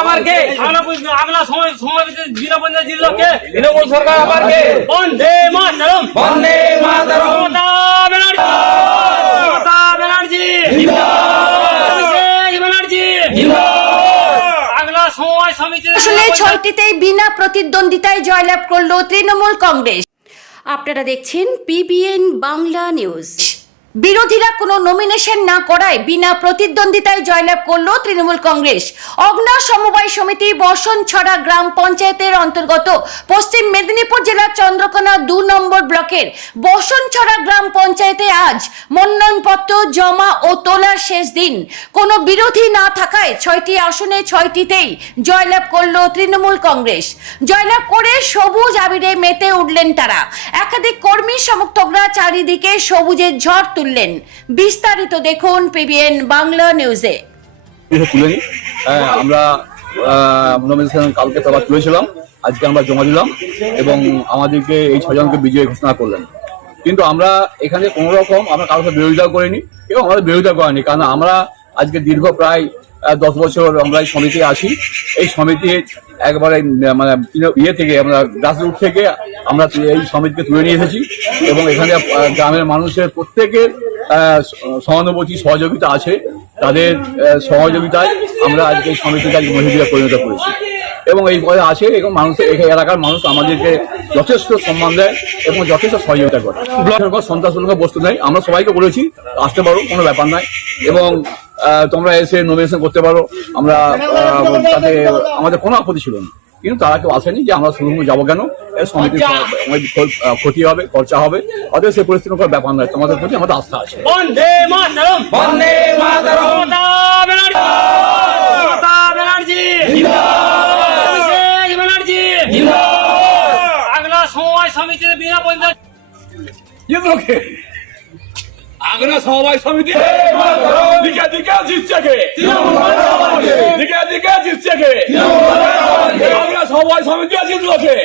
আবার কে আগলা বুঝ- আগলা সময় সময় জিলা পঞ্চায়েত জিল্লো কে তৃণমূল সরকার আবার কে বন্দে মাতরম। বন্দে মাতরম। মমতা ব্যানার্জি। মমতা ব্যানার্জি। অভিষেক ব্যানার্জি। আগলা সময় সমিতি আসলে ছয়টিতেই বিনা প্রতিদ্বন্দ্বিতায় জয়লাভ করল তৃণমূল কংগ্রেস। আপনারা দেখছেন পিবিএন বাংলা নিউজ বিরোধীরা কোনো নমিনেশন না করায় বিনা প্রতিদ্বন্দ্বিতায় জয়লাভ করল তৃণমূল কংগ্রেস। অগ্না সমবায় সমিতি বসনছড়া গ্রাম পঞ্চায়েতের অন্তর্গত পশ্চিম মেদিনীপুর জেলার চন্দ্রকোনা দু নম্বর ব্লকের বসনছড়া গ্রাম পঞ্চায়েতে আজ মনোনয়নপত্র জমা ও তোলার শেষ দিন। কোনো বিরোধী না থাকায় ছয়টি আসনে ছয়টিতেই জয়লাভ করল তৃণমূল কংগ্রেস। জয়লাভ করে সবুজ আবিরে মেতে উঠলেন তারা। একাধিক কর্মী সমর্থকরা চারিদিকে সবুজের ঝড় তুললেন। বিস্তারিত দেখুন পিবিএন বাংলা নিউজে হ্যাঁ, আমরা নমিনেশন কালকে সবার তুলেছিলাম আজকে আমরা জমা দিলাম এবং আমাদেরকে এই ছজনকে বিজয়ী ঘোষণা করলেন। কিন্তু আমরা এখানে কোনো রকম আমরা কারোর বিরোধিতা করিনি এবং আমাদের বিরোধিতা করেনি কারণ আমরা আজকে দীর্ঘ প্রায় দশ বছর আমরা এই সমিতি আছি। এই সমিতির একবারে মানে ইয়ে থেকে আমরা গ্রাসরুট থেকে আমরা এই সমিতিকে তুলে নিয়ে এসেছি এবং এখানে গ্রামের মানুষের প্রত্যেকের সহানুভূতি, সহযোগিতা আছে। তাদের সহযোগিতায় আমরা আজকে এই সমিতিকে আজকে মহিলা পরিণত করেছি এবং এই পদে আছে এবং মানুষের এই এলাকার মানুষ আমাদেরকে যথেষ্ট সম্মান দেয় এবং যথেষ্ট সহযোগিতা করে। পর বস্তু নেই আমরা সবাইকে বলেছি, আসতে পারো, কোনো ব্যাপার নাই এবং তোমরা এসে নমিনেশন করতে পারো। আমরা তাতে আমাদের কোনো আপত্তি ছিল না। কিন্তু তারা কেউ আসেনি যে আমরা শুধু যাব কেন? এর সমিতির আহ, ক্ষতি হবে খরচা হবে। অতএব সেই পরিস্থিতির কোনো ব্যাপার নয়। তোমাদের প্রতি আমাদের আস্থা আছে। আগনা সমবায় সমিতি জিতছে কে? দিকে দিকে জিতছে কে? আমরা সবাই সমিতি জিতলো কে?